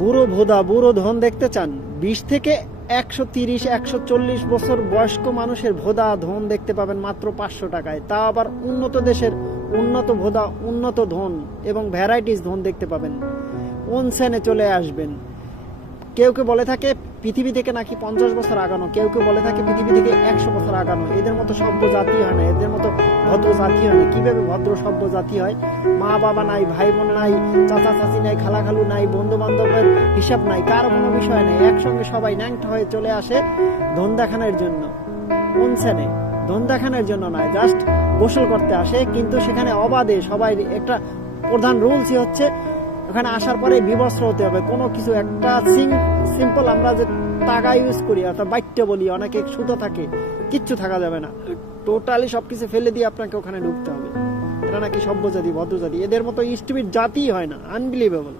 বুড়ো ভোদা বুড়ো ধন দেখতে চান? 20 থেকে 130 140 বছর বয়স্ক মানুষের ভোদা ধন দেখতে পাবেন মাত্র 500 টাকায়। তা আবার উন্নত দেশের উন্নত ভোদা উন্নত ধন এবং ভ্যারাইটিস ধন দেখতে পাবেন। অনসেনে চলে আসবেন। কেউ কেউ বলে থাকে পৃথিবী থেকে নাকি 50 বছর আগানো, কেউ কেউ বলে থাকে পৃথিবী থেকে 100 বছর আগানো। এদের মতো সভ্য জাতি হয় না, এদের মতো ভদ্র জাতি হয় না। কিভাবে ভদ্র সভ্য জাতি হয়? মা বাবা নাই, ভাই বোন নাই, চাচা চাচি নাই, খালা খালু নাই, বন্ধু বান্ধবের হিসাব নাই, কারো কোনো বিষয় নেই। একসঙ্গে সবাই ন্যাংটা হয়ে চলে আসে ধন দেখানোর জন্য। অনসেনে ধন দেখানোর জন্য নয়, জাস্ট গোসল করতে আসে। কিন্তু সেখানে অবাধে সবাই, একটা প্রধান রুলসই হচ্ছে ওখানে আসার পরে বিবস্ত্র হতে হবে। কোনো কিছু একটা সিম্পল আমরা যে টাকা ইউজ করি অর্থাৎ বাইট্য বলি, অনেকে সুতো থাকে, কিচ্ছু থাকা যাবে না। টোটালি সবকিছু ফেলে দিয়ে আপনাকে ওখানে ঢুকতে হবে। এটা নাকি সভ্য জাতি ভদ্র জাতি, এদের মতো স্টুপিড জাতি হয় না। আনবিলিভেবল।